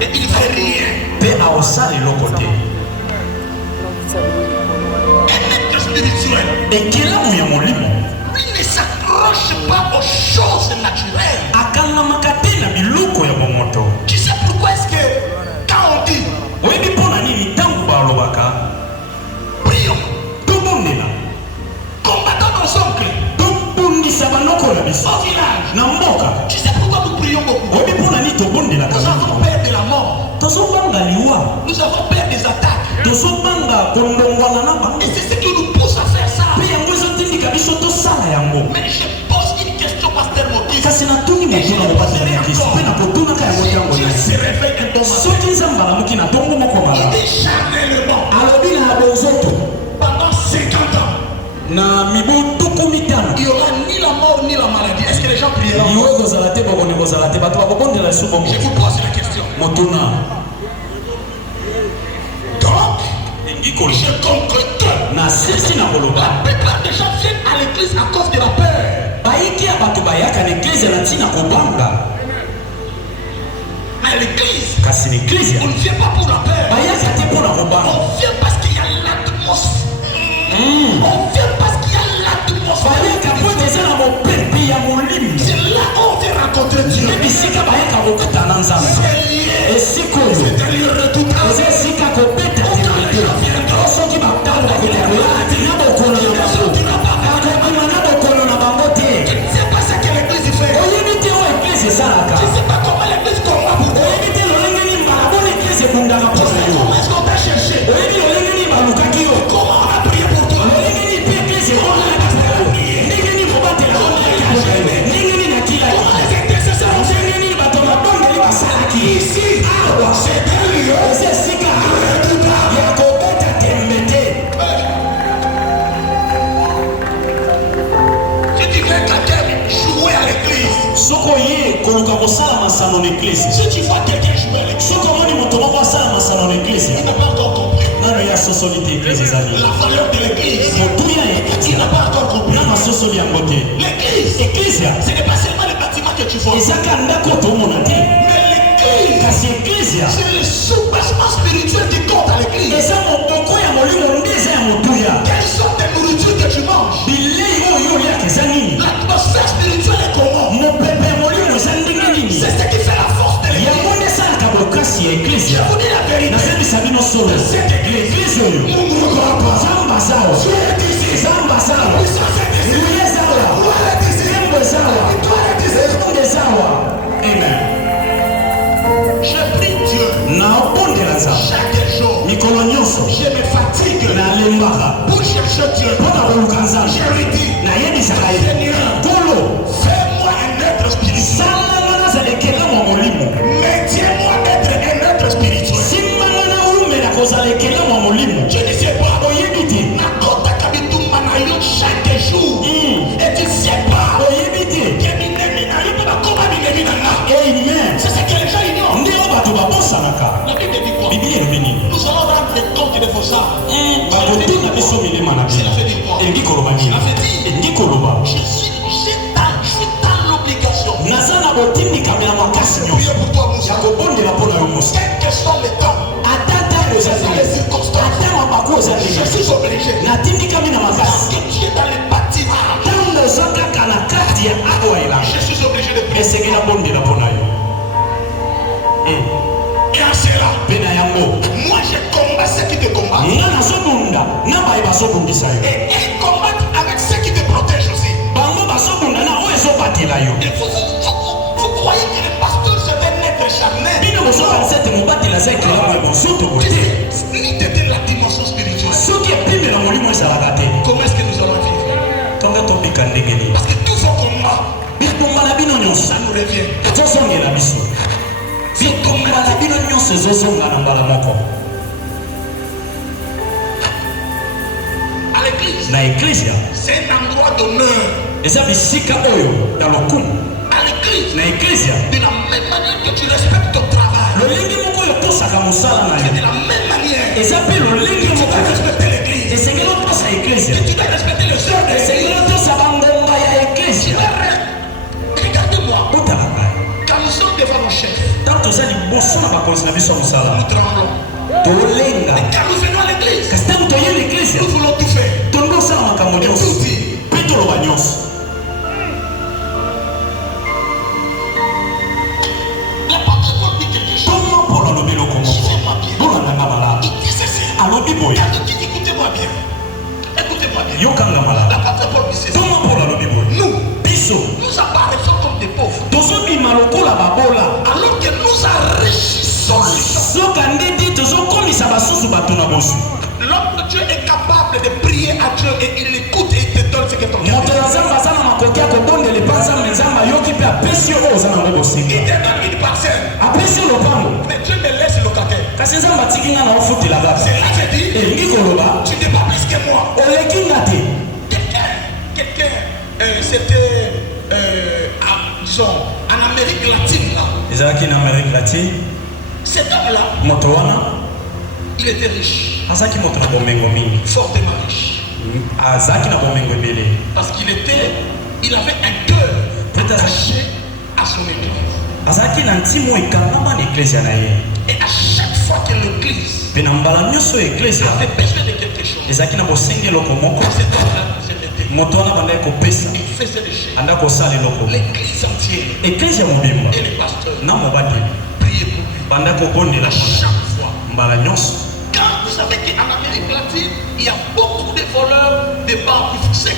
Et il ne fait rien. Un être spirituel. Lui ne s'accroche pas aux choses naturelles. Tu sais pourquoi est-ce que quand on dit prions, combattons nos oncles au village, tu sais pourquoi nous prions beaucoup? Nous avons peur de la mort. Nous avons peur des attaques. Et c'est ce qui nous pousse à faire ça. Mais je pose une question, pasteur Motif. Et je ne poserai encore. Dieu se réveille un bon matin. Il dit charnellement. Pendant 50 ans, il n'y aura ni la mort ni la maladie. Est-ce que les gens prieront? Je vous pose la question. Donc, je concrète. La plupart des gens viennent à l'église à cause de la peur. Mais l'église, on ne vient pas pour la peur. On vient parce qu'il y a l'atmosphère. On vient parce qu'il y a l'atmosphère. C'est là qu'on vient rencontrer Dieu. C'est lié. C'est un lieu redoutable. Si tu vois quelqu'un jouer à l'église, il n'a pas encore compris la valeur de l'église. Il n'a pas encore compris. L'église, ce n'est pas seulement les bâtiments que tu vois. Mais l'église, c'est le sous-bassement spirituel qui compte à l'église. Quelle sorte de nourriture que tu manges? L'atmosphère spirituelle est comment? C'est ce qui fait la force de l'église. Je vous dis la vérité. Dans cette église, je prie Dieu chaque jour. Je me fatigue pour chercher Dieu. Je lui dis, Seigneur, fais-moi un être spirituel. Mais tiens-moi d'être un être spirituel. Je ne sais pas. Chaque jour. Et tu ne sais pas. C'est ce que les gens ignorent. La Bible dit quoi? Nous allons rendre compte de vos âmes. Cela veut dire quoi? Je suis dans l'obligation. Priez pour toi, Moussa. Quel que soit le temps, les circonstances, je suis obligé. Parce que tu es dans les bâtiments. Je suis obligé de prier. Et en cela, moi je combats ceux qui te combattent. Et ils combattent avec ceux qui te protègent aussi. Et vous croyez que les pasteurs c'est un être charnel? Ni t'aider la dimension spirituelle. Comment est-ce que nous allons vivre? Parce que tous vos combats, ça nous revient. À l'église, c'est un endroit d'honneur. À l'église, de la même manière que tu respectes ton travail, c'est de la même manière que tu dois respecter l'église. Et tu dois respecter les heures de l'église. Regardez-moi, quand nous sommes devant nos chefs, liboso na bakonzi na biso mosala. Nous tremblons. Tolenga. Mais car nous venons à l'église. Kasi ntango toye l'église. Nous voulons tout faire. Tolingi osala makambo nyonso. Mpe toloba nyonso. L'apôtre Paul dit quelque chose. Comment Paul alobi eloko moko? Bolanda malamu. Il dit ceci. Alobi boye. Écoutez-moi bien. Écoutez-moi bien. Yokanga malamu. L'apôtre Paul dit ceci. Comment Paul alobi boye? Nous Biso. nous apparaissons comme des pauvres. Tozobima lokola babola. Alors que nous enrichissons les gens. Soka ndeti tozokomisa basusu bato na bosu. L'homme de Dieu est capable de prier à Dieu et il écoute et il te donne ce que ton cœur Moto veut. na nzambe aza na makoki ya kobondela epa nzambe nzambe ayoki mpe apesi yo oyo oza nango Il bosenga. te donne une parcelle. Apesi yo lopango. Mais Dieu me laisse locataire. Kasi nzambe atiki nga na ofutela kaka. C'est là que je dis, Elingi koloba tu n'es pas plus que moi. oleki nga te. Quelqu'un, c'était, disons, en Amérique latine là. ezalaki na Amérique latine. Cet homme-là, Moto wana il était riche, azalaki moto na bomengo mingi. fortement riche. Azalaki na bomengo ebele. Parce qu'il avait un cœur attaché à son église. Azalaki na ntimo ekangama na eklesia na ye. Et à chaque fois que l'église Mpe na mbala nyonso eklesia avait besoin de quelque chose, ezalaki na bosenga eloko moko. cet homme-là se mettait. Moto wana bandaki kopesa Il faisait des chèques. anda kosala eloko. L'église entière Eklesia mobimba et les pasteurs na mobali priaient pour lui. banda kobondela À chaque fois. mbala nyonso. Quand vous savez qu'en Amérique latine, il y a beaucoup de voleurs de banques, ceux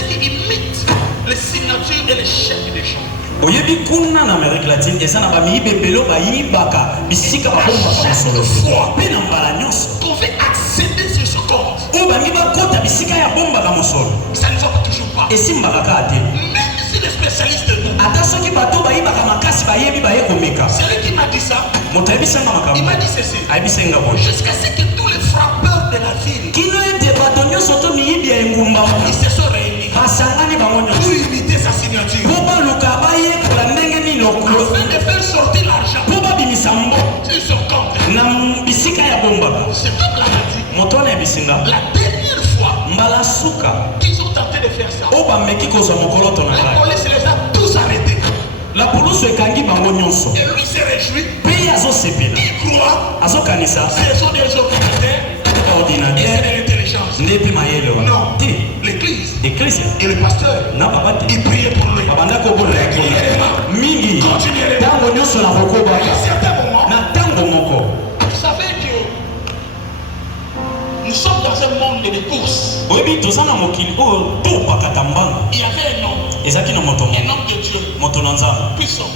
qui imitent les signatures et les chèques des gens. oyebi kuna na Amérique latine eza na bamiyibi ebele oyo bayibaka bisika babombaka mosolo mpe na mbala nyonso Pouvez accéder sur ce compte. oyo bangi bakota bisika ya bombaka mosolo Ça ne va pas toujours pas. esimbaka kaka te. Même si les spécialistes de nous, ata soki bato bayibaka makasi bayebi baye komeka. c'est lui qui m'a dit ça. Moto ayebisanga Il makambo m'a dit ceci. ayebisenga boye Jusqu'à ce que tous les frappeurs de la ville, kino ete bato nyonso to miyibi ya engumba ils se sont réunis basangani bango pour nyonso imiter sa signature. mpo baluka bayekola ndenge nini lokolo Afin de faire sortir l'argent mpo babimisa mbo sur son compte. na bisika ya bombaka. C'est comme l'a dit. moto wana yebisinga La dernière fois mbala suka qu'ils ont tenté de faire ça, oyo bameki kozwa mokoloto na la ngai police les a tous arrêtés. la polusu ekangi bango nyonso Et lui se réjouit. mpe azosepela Il croit azokanisa ce sont des ordinateurs et c'est ordinateur de l'intelligence. nde mpe mayele wana Non. te L'église eklesia et le pasteur, na baba te ils priaient pour lui. babanda kobola mingi ntango nyonso na À kokobaka un certain moment, na ntango moko vous savez que nous sommes dans un monde de courses. oyebi toza na mokili oyo topakata mbanga Il y avait un homme ezalaki na moto de Dieu moto na nzambe puissant,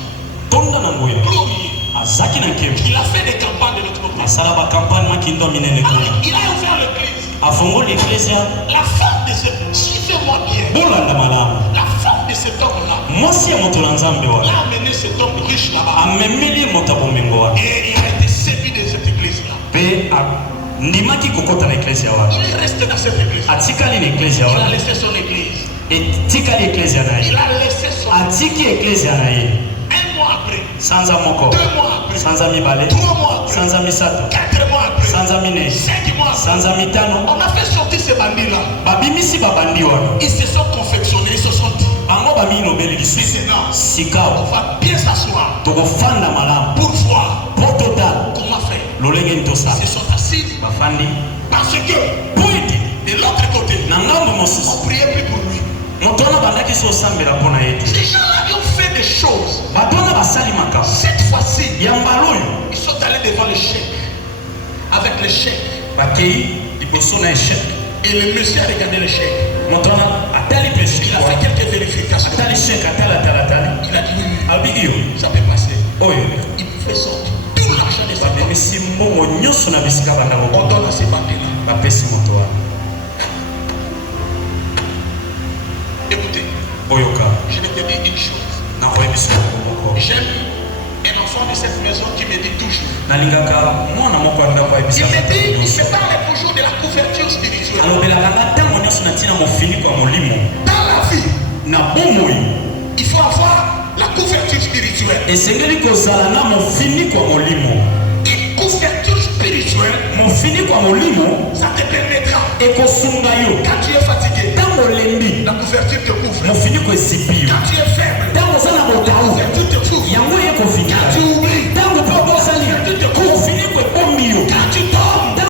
tonda na nguya glorieux. azalaki na nkembo Il a fait des campagnes de notre côté. asala bakampagne makindo minene Alors, kuna il a ouvert l'église. afongoli eklesia La femme de ce... Suivez-moi bien. bolanda malamu La femme de cet homme-là mwasi ya moto na nzambe wana a amené cet homme riche là-bas. amemeli ye moto ya bomengo wana Et il a été séduit de cette église-là. mpe ndimaki kokota na eklesia wana Il est resté dans cette église. atikali na eklesia Il a wana laissé son église. etikali eklesia na ye Il a laissé son atiki eklesia na ye Un mois après, sanza moko 2 mois après, sanza mibale 3 mois après, sanza misato 4 mois après, sanza mine 5 mois après. sanza mitano On a fait sortir ces bandits-là. babimisi babandi wana Ils se sont confectionnés, ils se sont dit, bango baminobeli lisusu maintenant, sikao on va bien s'asseoir tokofanda malamu pour voir mpo totala comment faire. lolenge nini tosala Ils se sont assis bafandi parce que mpo ete de l'autre côté, na ngambo on mosusu ne priait plus pour lui. moto wana bandaki so osambela mpo na ye te Ces gens-là ont fait des choses. bato wana basali makambo Cette fois-ci, ya mbala oyo ils sont allés devant le chèque. Avec le chèque. bakei liboso na eshek Et le monsieur a regardé le chèque. moto wana atali mpe Il a fait quelques vérifications. atali shek atali Il a dit oui, oui, abiki yo ça peut passer. oyo Il fait sortir tout l'argent de sa banque. babimisi mbongo nyonso na bisika banda On moko donne à ces bandits-là. bapesi moto wana Écoutez, oyoka je vais te dire une chose. nakoyebisa moko J'aime un enfant de cette maison qui me dit toujours. nalingaka mwana moko ya ndako Il ayebisaka me dit, il nyonso me parle toujours de la couverture spirituelle. alobelaka nga ntango nyonso na ntina mofiniko ya molimo Dans la vie, na bomoi il faut avoir la couverture spirituelle. esengeli kozala na mofiniko ya molimo Une couverture spirituelle, mofiniko ya molimo ça te permettra, ekosunga yo quand tu es fatigué, ntango olembi la couverture te couvre. mofiniko esipi yo Quand tu es faible, ntango oza na la botawu couverture te couvre. yango Quand tu ekofinga oublies,